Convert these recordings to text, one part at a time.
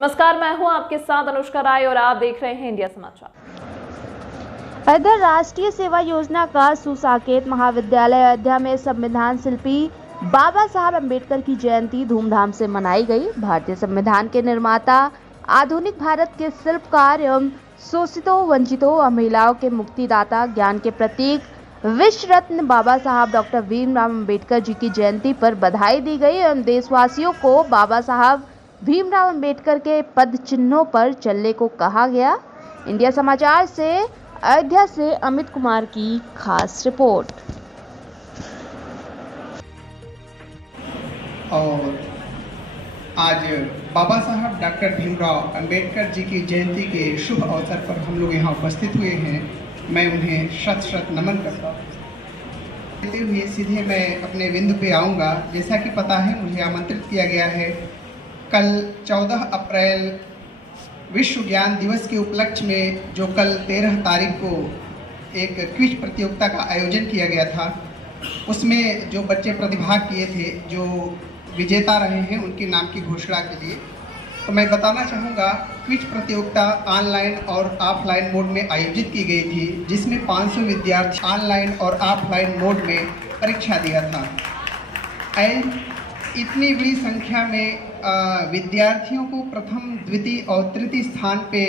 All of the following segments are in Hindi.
नमस्कार, मैं हूं आपके साथ अनुष्का राय और आप देख रहे हैं इंडिया समाचार। इधर राष्ट्रीय सेवा योजना का सुसाकेत महाविद्यालय अयोध्या में संविधान शिल्पी बाबा साहब अम्बेडकर की जयंती धूमधाम से मनाई गई। भारतीय संविधान के निर्माता, आधुनिक भारत के शिल्पकार एवं शोषितों, वंचितों और महिलाओं के मुक्तिदाता, ज्ञान के प्रतीक विश्व रत्न बाबा साहब डॉक्टर भीमराव अम्बेडकर जी की जयंती पर बधाई दी गई एवं देशवासियों को बाबा साहब भीमराव अम्बेडकर के पद चिन्हों पर चलने को कहा गया। इंडिया समाचार से अयोध्या से अमित कुमार की खास रिपोर्ट। और आज बाबा साहब डॉक्टर भीमराव अंबेडकर जी की जयंती के शुभ अवसर पर हम लोग यहाँ उपस्थित हुए हैं। मैं उन्हें शत शत नमन करता हूँ। कहते हुए सीधे मैं अपने बिंदु पे आऊँगा। जैसा कि पता है, मुझे आमंत्रित किया गया है। कल 14 अप्रैल विश्व ज्ञान दिवस के उपलक्ष्य में जो कल 13 तारीख को एक क्विज प्रतियोगिता का आयोजन किया गया था, उसमें जो बच्चे प्रतिभाग किए थे, जो विजेता रहे हैं, उनके नाम की घोषणा के लिए तो मैं बताना चाहूँगा। क्विज प्रतियोगिता ऑनलाइन और ऑफलाइन मोड में आयोजित की गई थी, जिसमें 500 विद्यार्थी ऑनलाइन और ऑफलाइन मोड में परीक्षा दिया था। इतनी बड़ी संख्या में विद्यार्थियों को प्रथम, द्वितीय और तृतीय स्थान पे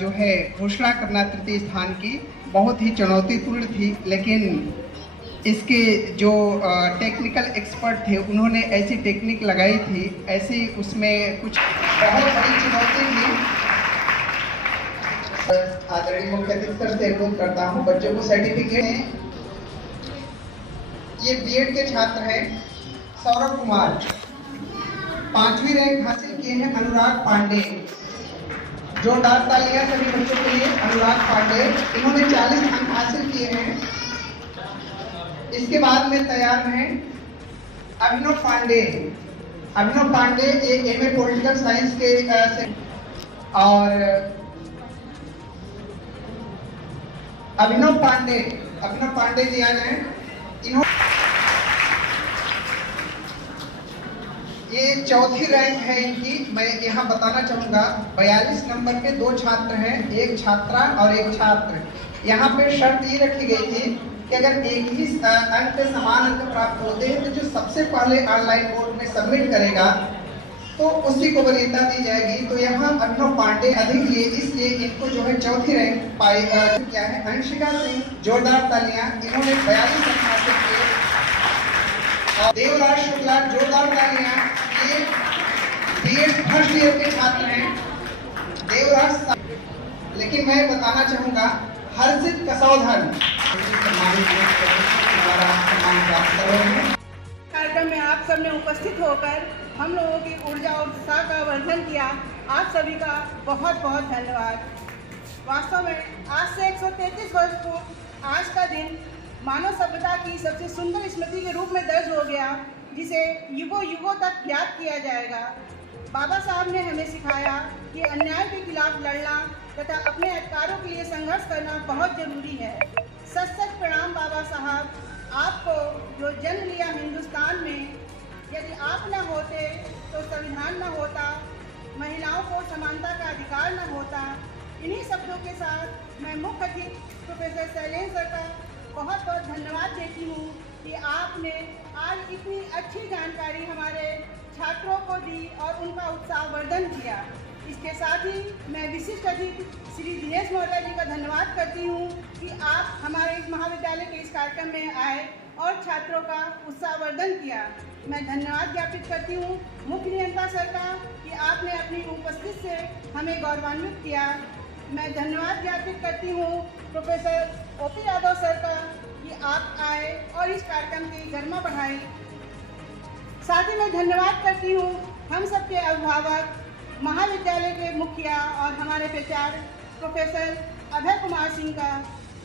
जो है घोषणा करना तृतीय स्थान की बहुत ही चुनौतीपूर्ण थी। लेकिन इसके जो टेक्निकल एक्सपर्ट थे, उन्होंने ऐसी टेक्निक लगाई थी, ऐसी उसमें कुछ बहुत बड़ी चुनौती थी। आदरणीय मुख्य अतिथि से अनुरोध करता हूँ, बच्चों को सर्टिफिकेट है। ये बीएड के छात्र हैं सौरभ कुमार, 5वीं रैंक हासिल किए हैं अनुराग पांडे। जोरदार तालियां सभी बच्चों के लिए। अनुराग पांडे, इन्होंने 40 अंक हासिल किए हैं। इसके बाद में तैयार हैं अभिनव पांडे। अभिनव पांडे एमए पॉलिटिकल साइंस के और अभिनव पांडे जी आ जाए। ये 4थी रैंक है इनकी। मैं यहाँ बताना चाहूँगा, 42 नंबर के 2 छात्र हैं, एक छात्रा और एक छात्र। यहाँ पे शर्त ये रखी गई थी कि अगर एक ही अंक पे समान अंक प्राप्त होते हैं तो जो सबसे पहले ऑनलाइन मोड में सबमिट करेगा तो उसी को वरीयता दी जाएगी। तो यहाँ अभिनव पांडे अधिक लिए, इसलिए इनको जो है 4थी रैंक पाई क्या है। अंशिका सिंह, जोरदार तालियां, इन्होंने 42 अंक हासिल किए। देवराज शुक्ला, जोरदार तालियां, ये बीएड फर्स्ट ईयर के छात्र हैं देवराज। लेकिन मैं बताना चाहूँगा, हर्षित कसौधन कार्यक्रम में आप सब ने उपस्थित होकर हम लोगों की ऊर्जा और उत्साह का वर्धन किया। आप सभी का बहुत बहुत धन्यवाद। वास्तव में आज से 133 वर्ष पूर्व आज का दिन मानव सभ्यता की सबसे सुंदर स्मृति के रूप में दर्ज हो गया, जिसे युगों युगों तक याद किया जाएगा। बाबा साहब ने हमें सिखाया कि अन्याय के खिलाफ लड़ना तथा अपने अधिकारों के लिए संघर्ष करना बहुत जरूरी है। सच सच प्रणाम बाबा साहब, आपको जो जन्म लिया हिंदुस्तान में, यदि आप न होते तो संविधान न होता, महिलाओं को समानता का अधिकार न होता। इन्हीं शब्दों के साथ मैं मुख्य अतिथि प्रोफेसर शैलेंद्र सर का बहुत बहुत धन्यवाद देती हूँ कि आपने आज इतनी अच्छी जानकारी हमारे छात्रों को दी और उनका उत्साहवर्धन किया। इसके साथ ही मैं विशिष्ट अतिथि श्री दिनेश महोदय जी का धन्यवाद करती हूँ कि आप हमारे इस महाविद्यालय के इस कार्यक्रम में आए और छात्रों का उत्साहवर्धन किया। मैं धन्यवाद ज्ञापित करती हूँ मुख्य नियंता सर का कि आपने अपनी उपस्थिति से हमें गौरवान्वित किया। मैं धन्यवाद ज्ञापित करती हूँ प्रोफेसर ओपी यादव सर का कि आप आए और इस कार्यक्रम की गरिमा बढ़ाई। साथ ही मैं धन्यवाद करती हूँ हम सबके अभिभावक, महाविद्यालय के मुखिया और हमारे प्राचार्य प्रोफेसर अभय कुमार सिंह का,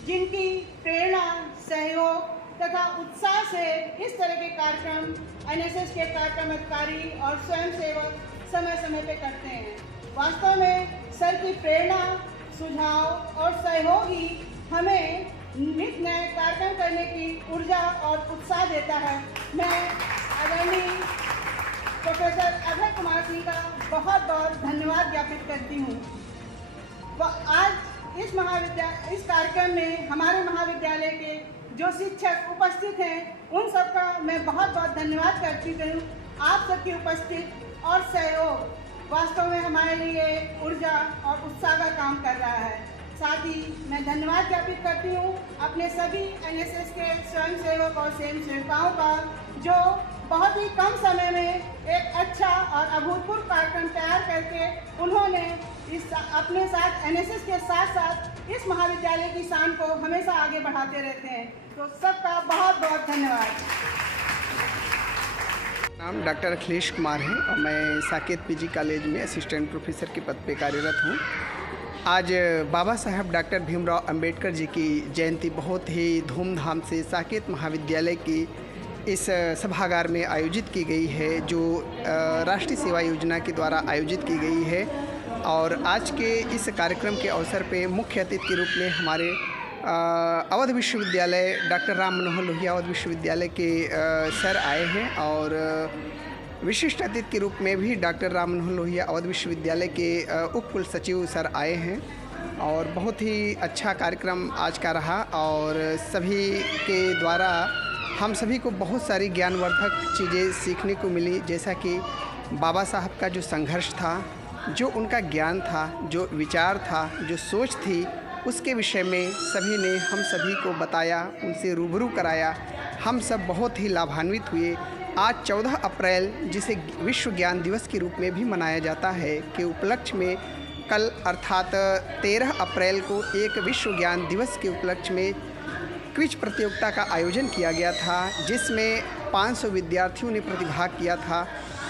जिनकी प्रेरणा, सहयोग तथा उत्साह से इस तरह के कार्यक्रम एनएसएस के कार्यक्रम अधिकारी और स्वयंसेवक समय समय पे करते हैं। वास्तव में सर की प्रेरणा, सुझाव और सहयोग ही हमें नित नए कार्यक्रम करने की ऊर्जा और उत्साह देता है। मैं आदरणीय प्रोफेसर अभय कुमार सिंह का बहुत बहुत धन्यवाद ज्ञापित करती हूँ। आज इस कार्यक्रम में हमारे महाविद्यालय के जो शिक्षक उपस्थित हैं उन सबका मैं बहुत बहुत धन्यवाद करती हूँ। आप सबकी उपस्थिति और सहयोग वास्तव में हमारे लिए ऊर्जा और उत्साह का काम कर रहा है। साथ ही मैं धन्यवाद ज्ञापित करती हूँ अपने सभी एनएसएस के स्वयंसेवक और स्वयंसेविकाओं का, जो बहुत ही कम समय में एक अच्छा और अभूतपूर्व कार्यक्रम तैयार करके उन्होंने अपने साथ एनएसएस के साथ साथ इस महाविद्यालय की शान को हमेशा आगे बढ़ाते रहते हैं। तो सबका बहुत बहुत धन्यवाद। नाम डॉक्टर अखिलेश कुमार है और मैं साकेत पीजी कॉलेज में असिस्टेंट प्रोफेसर के पद पे कार्यरत हूँ। आज बाबा साहब डॉक्टर भीमराव अंबेडकर जी की जयंती बहुत ही धूमधाम से साकेत महाविद्यालय की इस सभागार में आयोजित की गई है, जो राष्ट्रीय सेवा योजना के द्वारा आयोजित की गई है। और आज के इस कार्यक्रम के अवसर पे मुख्य अतिथि के रूप में हमारे अवध विश्वविद्यालय डॉक्टर राम मनोहर लोहिया अवध विश्वविद्यालय के सर आए हैं, और विशिष्ट अतिथि के रूप में भी डॉक्टर राम मनोहर लोहिया अवध विश्वविद्यालय के उप कुल सचिव सर आए हैं। और बहुत ही अच्छा कार्यक्रम आज का रहा, और सभी के द्वारा हम सभी को बहुत सारी ज्ञानवर्धक चीज़ें सीखने को मिली, जैसा कि बाबा साहब का जो संघर्ष था, जो उनका ज्ञान था, जो विचार था, जो सोच थी, उसके विषय में सभी ने हम सभी को बताया, उनसे रूबरू कराया। हम सब बहुत ही लाभान्वित हुए। आज 14 अप्रैल, जिसे विश्व ज्ञान दिवस के रूप में भी मनाया जाता है, के उपलक्ष्य में कल अर्थात 13 अप्रैल को एक विश्व ज्ञान दिवस के उपलक्ष्य में क्विज प्रतियोगिता का आयोजन किया गया था, जिसमें 500 विद्यार्थियों ने प्रतिभाग किया था,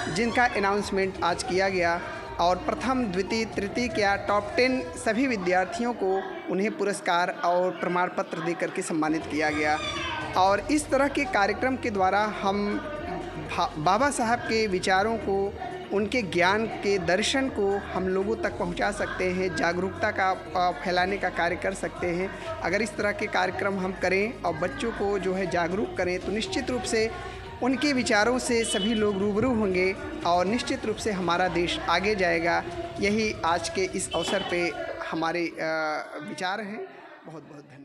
जिनका अनाउंसमेंट आज किया गया। और प्रथम, द्वितीय, तृतीय क्या टॉप 10 सभी विद्यार्थियों को उन्हें पुरस्कार और प्रमाण पत्र देकर के सम्मानित किया गया। और इस तरह के कार्यक्रम के द्वारा हम बाबा साहब के विचारों को, उनके ज्ञान के दर्शन को हम लोगों तक पहुंचा सकते हैं, जागरूकता का फैलाने का कार्य कर सकते हैं। अगर इस तरह के कार्यक्रम हम करें और बच्चों को जो है जागरूक करें, तो निश्चित रूप से उनके विचारों से सभी लोग रूबरू होंगे और निश्चित रूप से हमारा देश आगे जाएगा। यही आज के इस अवसर पे हमारे विचार हैं। बहुत बहुत धन्यवाद।